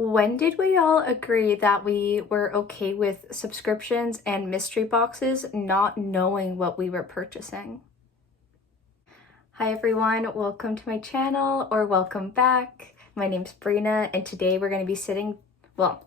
When did we all agree that we were okay with subscriptions and mystery boxes not knowing what we were purchasing? Hi everyone, welcome to my channel or welcome back. My name's Bryna and today we're going to be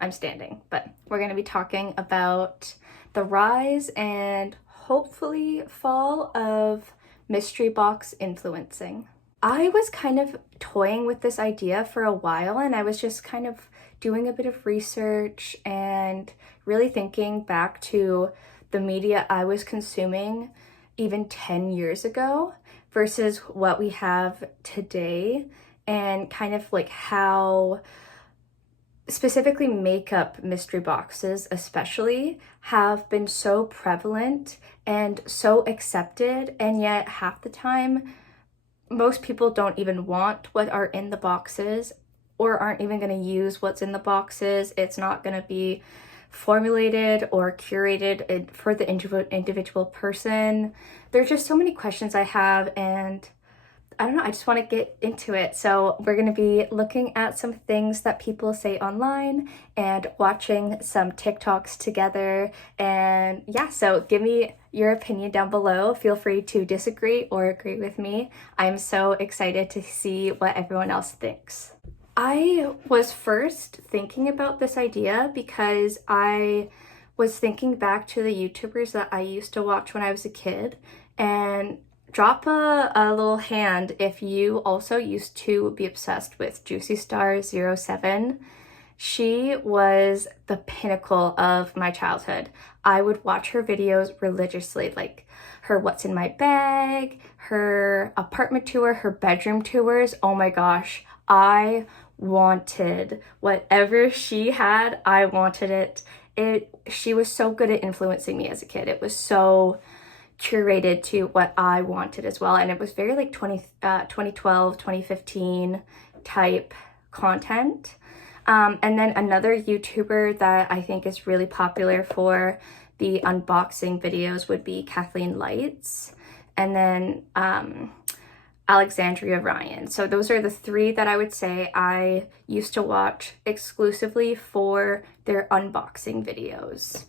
I'm standing, but we're going to be talking about the rise and hopefully fall of mystery box influencing. I was kind of toying with this idea for a while and I was just kind of doing a bit of research and really thinking back to the media I was consuming even 10 years ago versus what we have today, and kind of like how specifically makeup mystery boxes especially have been so prevalent and so accepted, and yet half the time most people don't even want what are in the boxes or aren't even going to use what's in the boxes. It's not going to be formulated or curated for the individual person. There's just so many questions I have, and I don't know, I just want to get into it. So we're going to be looking at some things that people say online and watching some TikToks together. And yeah, so give me your opinion down below. Feel free to disagree or agree with me. I'm so excited to see what everyone else thinks. I was first thinking about this idea because I was thinking back to the YouTubers that I used to watch when I was a kid, and drop a little hand if you also used to be obsessed with Juicy Star 07. She was the pinnacle of my childhood. I would watch her videos religiously, like her what's in my bag, her apartment tour, her bedroom tours. Oh my gosh, I wanted whatever she had. I wanted it. She was so good at influencing me as a kid. It was so curated to what I wanted as well, and it was very like 2012 2015 type content. And then another YouTuber that I think is really popular for the unboxing videos would be Kathleen Lights, and then Alexandria Ryan. So those are the three that I would say I used to watch exclusively for their unboxing videos.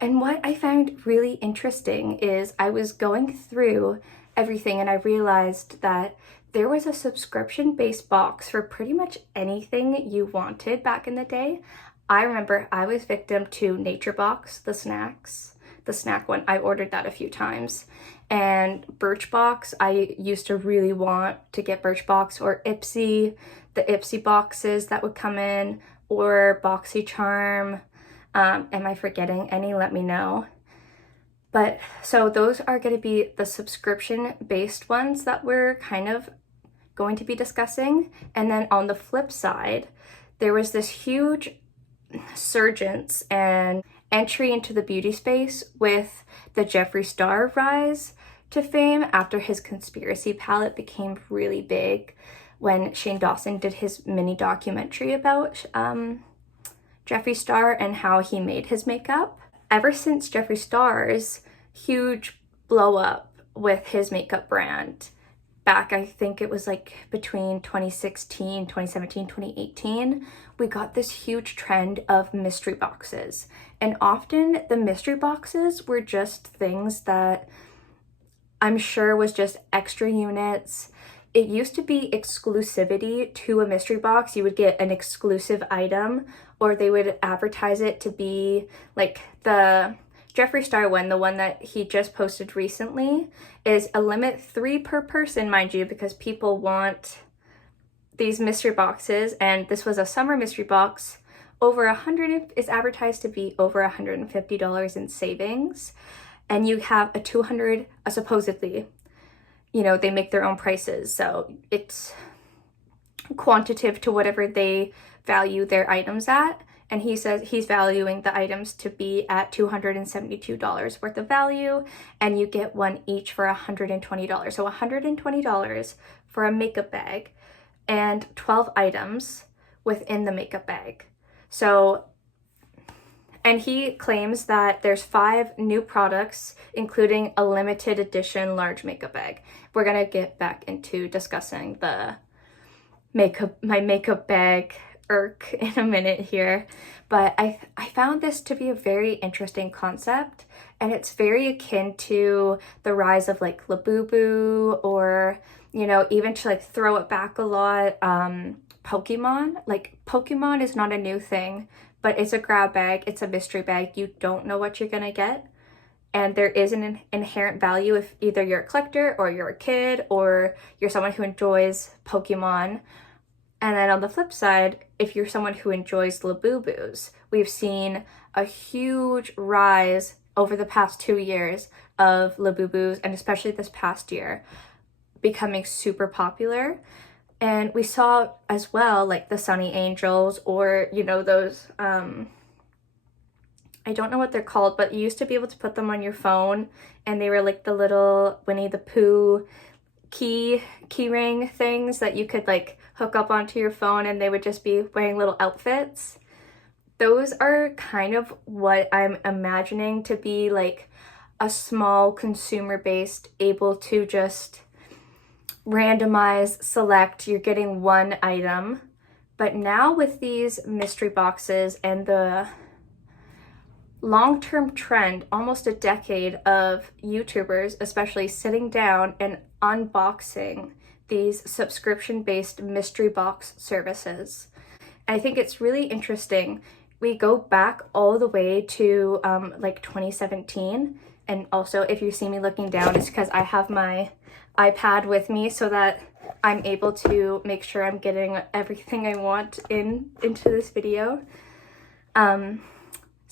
And what I found really interesting is I was going through everything and I realized that there was a subscription-based box for pretty much anything you wanted back in the day. I remember I was victim to Nature Box, the snack one. I ordered that a few times. And Birchbox, I used to really want to get Birchbox, or Ipsy, the Ipsy boxes that would come in, or BoxyCharm. Am I forgetting any? Let me know. But so those are going to be the subscription-based ones that we're kind of going to be discussing. And then on the flip side, there was this huge surgence and entry into the beauty space with the Jeffree Star rise to fame after his conspiracy palette became really big when Shane Dawson did his mini documentary about Jeffree Star and how he made his makeup. Ever since Jeffree Star's huge blow up with his makeup brand back, I think it was like between 2016, 2017, 2018, we got this huge trend of mystery boxes. And often the mystery boxes were just things that I'm sure was just extra units. It used to be exclusivity to a mystery box. You would get an exclusive item, or they would advertise it to be like the Jeffree Star one, the one that he just posted recently, is a limit 3 per person, mind you, because people want these mystery boxes. And this was a summer mystery box. It's advertised to be over $150 in savings. And you have a 200, supposedly, you know, they make their own prices, so it's quantitative to whatever they value their items at. And he says he's valuing the items to be at $272 worth of value, and you get one each for $120. So $120 for a makeup bag and 12 items within the makeup bag. So, and he claims that there's 5 new products, including a limited edition large makeup bag. We're gonna get back into discussing the my makeup bag irk in a minute here, but I found this to be a very interesting concept, and it's very akin to the rise of like Labubu, or, you know, even to like throw it back a lot, Pokemon. Like, Pokemon is not a new thing, but it's a grab bag, it's a mystery bag. You don't know what you're gonna get. And there is an inherent value if either you're a collector or you're a kid or you're someone who enjoys Pokemon. And then on the flip side, if you're someone who enjoys Labubus, we've seen a huge rise over the past 2 years of Labubus, and especially this past year, becoming super popular. And we saw as well, like the Sunny Angels, or, you know, those, I don't know what they're called, but you used to be able to put them on your phone, and they were like the little Winnie the Pooh key ring things that you could like hook up onto your phone, and they would just be wearing little outfits. Those are kind of what I'm imagining to be like a small consumer based, able to just randomize, select, you're getting one item. But now with these mystery boxes and the long-term trend, almost a decade of YouTubers especially sitting down and unboxing these subscription-based mystery box services, I think it's really interesting. We go back all the way to like 2017, and also if you see me looking down, it's because I have my iPad with me so that I'm able to make sure I'm getting everything I want into this video.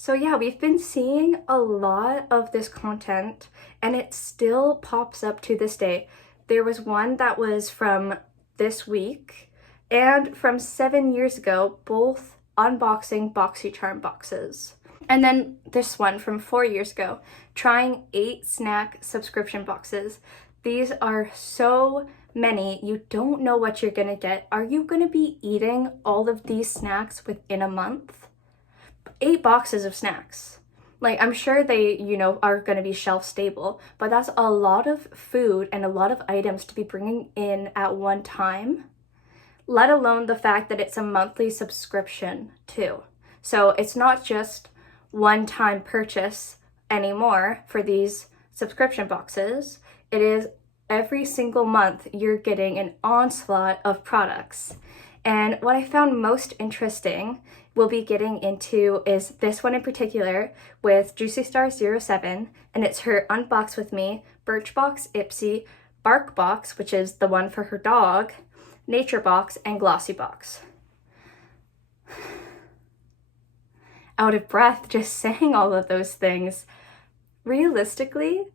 So yeah, we've been seeing a lot of this content, and it still pops up to this day. There was one that was from this week and from 7 years ago, both unboxing BoxyCharm boxes. And then this one from 4 years ago, trying 8 snack subscription boxes. These are so many, you don't know what you're gonna get. Are you gonna be eating all of these snacks within a month? 8 boxes of snacks. Like, I'm sure they, you know, are going to be shelf stable, but that's a lot of food and a lot of items to be bringing in at one time, let alone the fact that it's a monthly subscription too. So it's not just one-time purchase anymore for these subscription boxes. It is every single month you're getting an onslaught of products. And what I found most interesting, we'll be getting into, is this one in particular with Juicy Star 07, and it's her Unbox With Me, Birchbox, Ipsy, Bark Box, which is the one for her dog, Nature Box, and Glossy Box. Out of breath just saying all of those things. Realistically,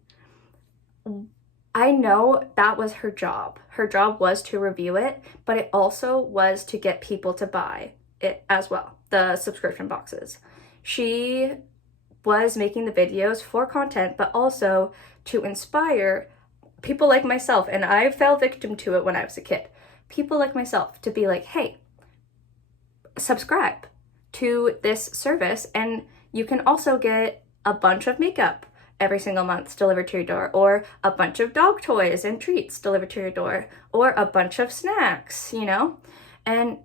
I know that was her job. Her job was to review it, but it also was to get people to buy it as well, the subscription boxes. She was making the videos for content, but also to inspire people like myself, and I fell victim to it when I was a kid. People like myself to be like, hey, subscribe to this service, and you can also get a bunch of makeup every single month delivered to your door, or a bunch of dog toys and treats delivered to your door, or a bunch of snacks, you know? And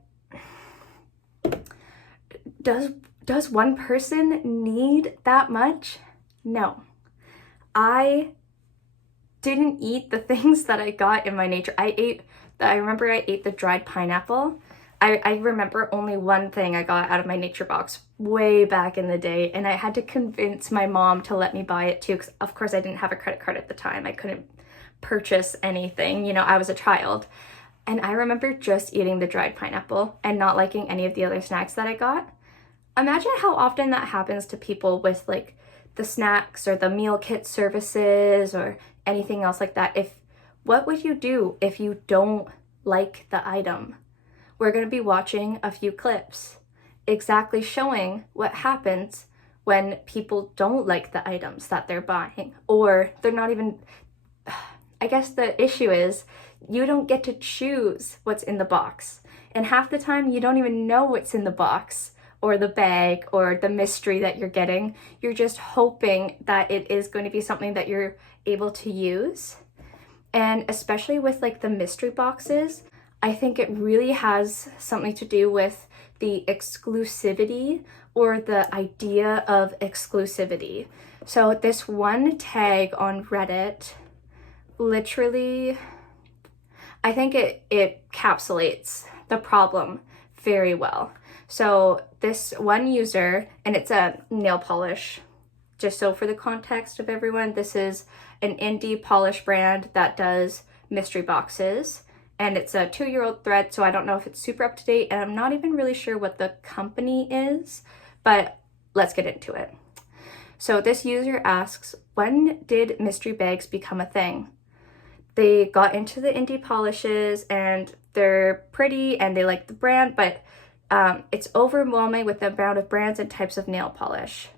does one person need that much? No. I didn't eat the things that I got in my nature. I remember I ate the dried pineapple. I remember only one thing I got out of my nature box way back in the day, and I had to convince my mom to let me buy it too, because of course I didn't have a credit card at the time. I couldn't purchase anything, you know, I was a child. And I remember just eating the dried pineapple and not liking any of the other snacks that I got. Imagine how often that happens to people with like the snacks or the meal kit services or anything else like that. What would you do if you don't like the item? We're going to be watching a few clips exactly showing what happens when people don't like the items that they're buying, or they're not even, I guess the issue is you don't get to choose what's in the box. And half the time you don't even know what's in the box or the bag or the mystery that you're getting. You're just hoping that it is going to be something that you're able to use. And especially with like the mystery boxes, I think it really has something to do with the exclusivity or the idea of exclusivity. So this one tag on Reddit literally, I think it encapsulates the problem very well. So this one user, and it's a nail polish, just so for the context of everyone, this is an indie polish brand that does mystery boxes, and it's a 2-year-old thread, so I don't know if it's super up to date, and I'm not even really sure what the company is, but let's get into it. So this user asks, when did mystery bags become a thing? They got into the indie polishes and they're pretty and they like the brand, but it's overwhelming with the amount of brands and types of nail polish.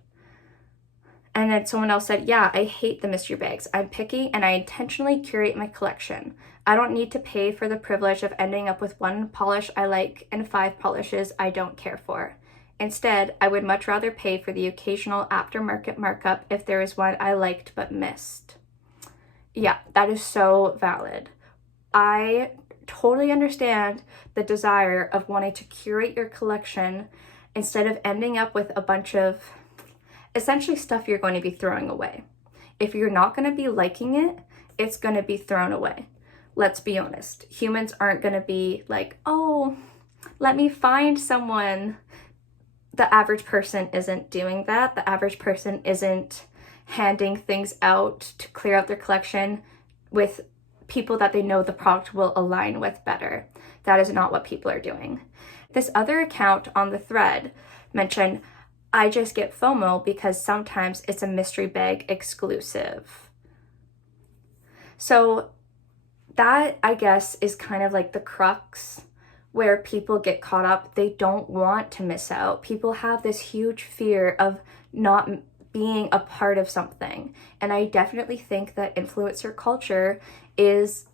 And then someone else said, yeah, I hate the mystery bags. I'm picky and I intentionally curate my collection. I don't need to pay for the privilege of ending up with one polish I like and 5 polishes I don't care for. Instead, I would much rather pay for the occasional aftermarket markup if there is one I liked but missed. Yeah, that is so valid. I totally understand the desire of wanting to curate your collection instead of ending up with a bunch of essentially stuff you're going to be throwing away. If you're not going to be liking it, it's going to be thrown away. Let's be honest. Humans aren't going to be like, oh, let me find someone. The average person isn't doing that. The average person isn't handing things out to clear out their collection with people that they know the product will align with better. That is not what people are doing. This other account on the thread mentioned, I just get FOMO because sometimes it's a mystery bag exclusive. So that, I guess, is kind of like the crux where people get caught up. They don't want to miss out. People have this huge fear of not being a part of something. And I definitely think that influencer culture is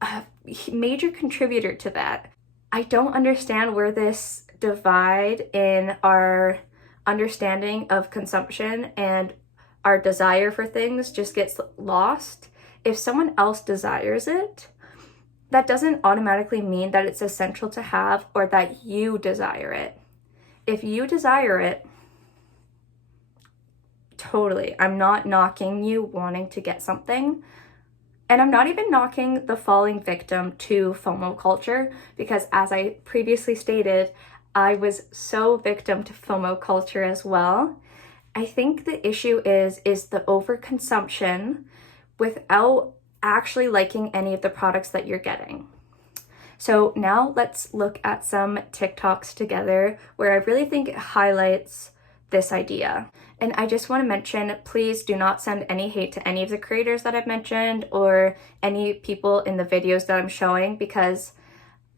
a major contributor to that. I don't understand where this divide in our understanding of consumption and our desire for things just gets lost. If someone else desires it, that doesn't automatically mean that it's essential to have or that you desire it. If you desire it, totally, I'm not knocking you wanting to get something. And I'm not even knocking the falling victim to FOMO culture, because as I previously stated, I was so victim to FOMO culture as well. I think the issue is the overconsumption without actually liking any of the products that you're getting. So now let's look at some TikToks together where I really think it highlights this idea. And I just want to mention, please do not send any hate to any of the creators that I've mentioned or any people in the videos that I'm showing, because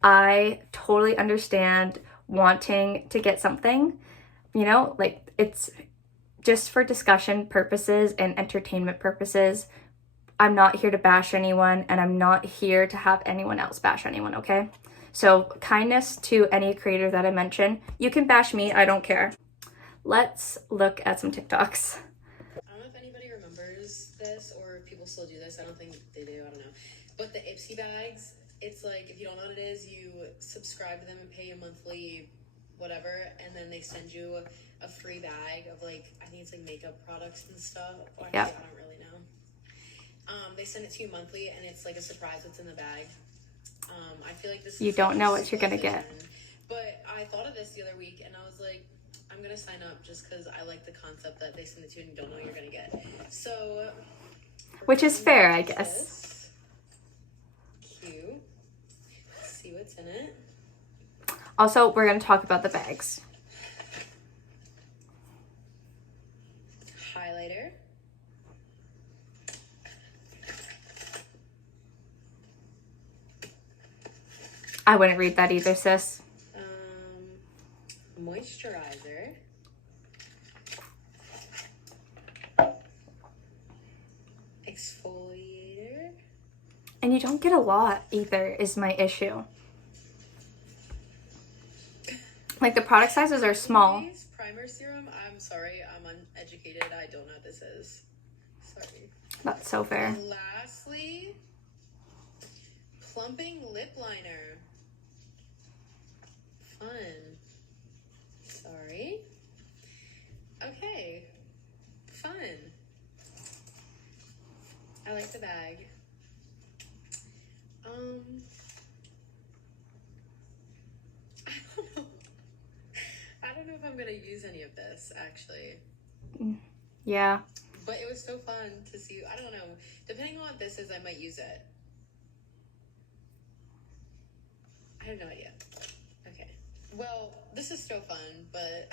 I totally understand wanting to get something, you know, like it's just for discussion purposes and entertainment purposes. I'm not here to bash anyone, and I'm not here to have anyone else bash anyone, okay? So kindness to any creator that I mention. You can bash me, I don't care. Let's look at some TikToks. I don't know if anybody remembers this or if people still do this. I don't think they do, I don't know. But the Ipsy bags, it's like, if you don't know what it is, you subscribe to them and pay a monthly whatever, and then they send you a free bag of like, I think it's like makeup products and stuff. Oh, actually, I don't really know. They send it to you monthly, and it's like a surprise what's in the bag. I feel like this. You don't know what you're gonna get. But I thought of this the other week, and I was like, I'm gonna sign up just because I like the concept that they send it to you and you don't know what you're gonna get. So, which is fair, I guess. Cute. Let's see what's in it. Also, we're gonna talk about the bags. Highlighter. I wouldn't read that either, sis. Moisturizer. Exfoliator. And you don't get a lot either, is my issue. Like the product sizes are small. Primer serum. I'm sorry, I'm uneducated. I don't know what this is. Sorry. That's so fair. And lastly, plumping lip liner. Fun. a bag. I don't know. I don't know if I'm gonna use any of this, actually. Yeah. But it was so fun to see. I don't know. Depending on what this is, I might use it. I have no idea. Okay. Well, this is so fun, but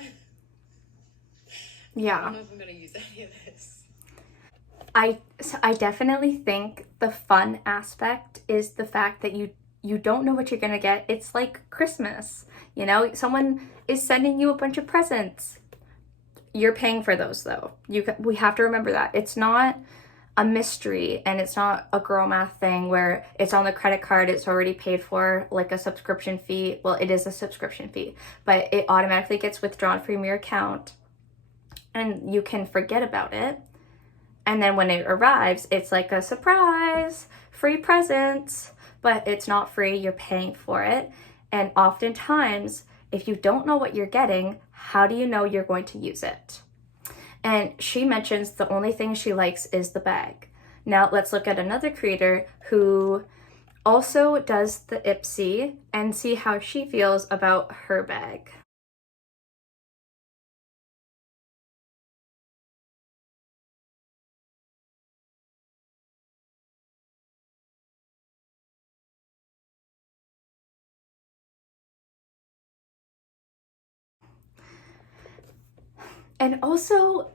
Yeah. I don't know if I'm gonna use any of this. I definitely think the fun aspect is the fact that you don't know what you're gonna get. It's like Christmas, you know? Someone is sending you a bunch of presents. You're paying for those though. We have to remember that. It's not a mystery and it's not a girl math thing where it's on the credit card, it's already paid for, like a subscription fee. Well, it is a subscription fee, but it automatically gets withdrawn from your account and you can forget about it. And then when it arrives, it's like a surprise, free presents, but it's not free, you're paying for it. And oftentimes, if you don't know what you're getting, how do you know you're going to use it? And she mentions the only thing she likes is the bag. Now let's look at another creator who also does the Ipsy and see how she feels about her bag. And also,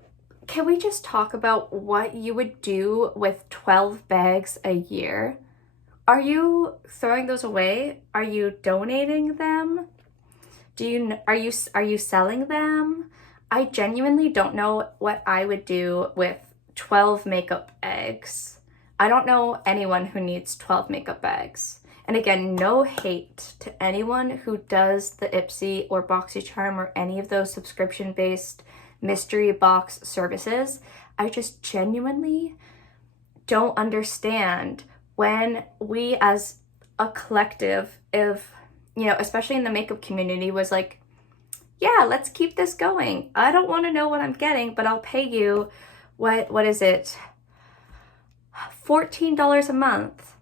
can we just talk about what you would do with 12 bags a year? Are you throwing those away? Are you donating them? Are you selling them? I genuinely don't know what I would do with 12 makeup bags. I don't know anyone who needs 12 makeup bags. And again, no hate to anyone who does the Ipsy or BoxyCharm or any of those subscription-based mystery box services. I just genuinely don't understand when we as a collective, if, you know, especially in the makeup community, was like, yeah, let's keep this going. I don't want to know what I'm getting, but I'll pay you, what is it? $14 a month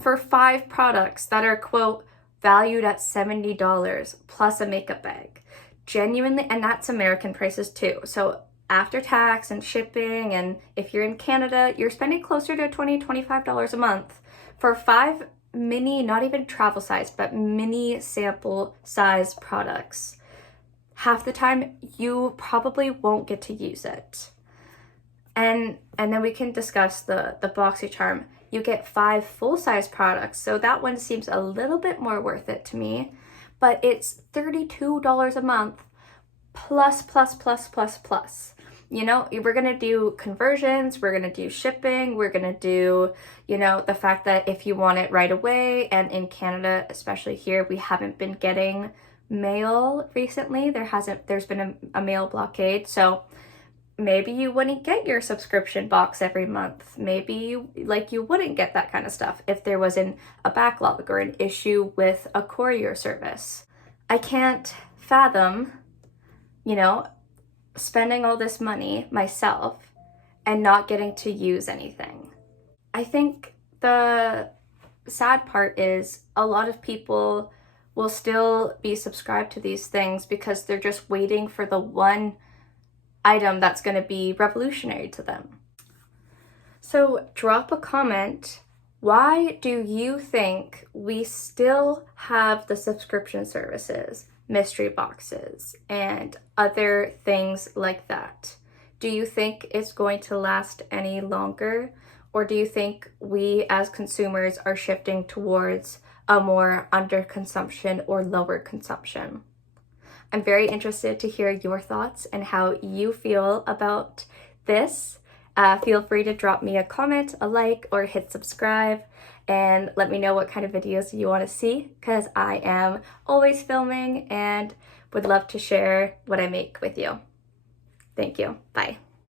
for 5 products that are, quote, valued at $70 plus a makeup bag. Genuinely, and that's American prices too. So after tax and shipping, and if you're in Canada, you're spending closer to $20, $25 a month for 5 mini, not even travel size, but mini sample size products. Half the time, you probably won't get to use it. And then we can discuss the BoxyCharm. You get 5 full-size products, so that one seems a little bit more worth it to me. But it's $32 a month plus. You know, we're gonna do conversions, we're gonna do shipping, we're gonna do, you know, the fact that if you want it right away, and in Canada, especially here, we haven't been getting mail recently. There's been a mail blockade, so maybe you wouldn't get your subscription box every month. Maybe you wouldn't get that kind of stuff if there wasn't a backlog or an issue with a courier service. I can't fathom, you know, spending all this money myself and not getting to use anything. I think the sad part is a lot of people will still be subscribed to these things because they're just waiting for the one item that's going to be revolutionary to them. So drop a comment. Why do you think we still have the subscription services, mystery boxes, and other things like that? Do you think it's going to last any longer? Or do you think we as consumers are shifting towards a more underconsumption or lower consumption? I'm very interested to hear your thoughts and how you feel about this. Feel free to drop me a comment, a like, or hit subscribe, and let me know what kind of videos you want to see, because I am always filming and would love to share what I make with you. Thank you. Bye.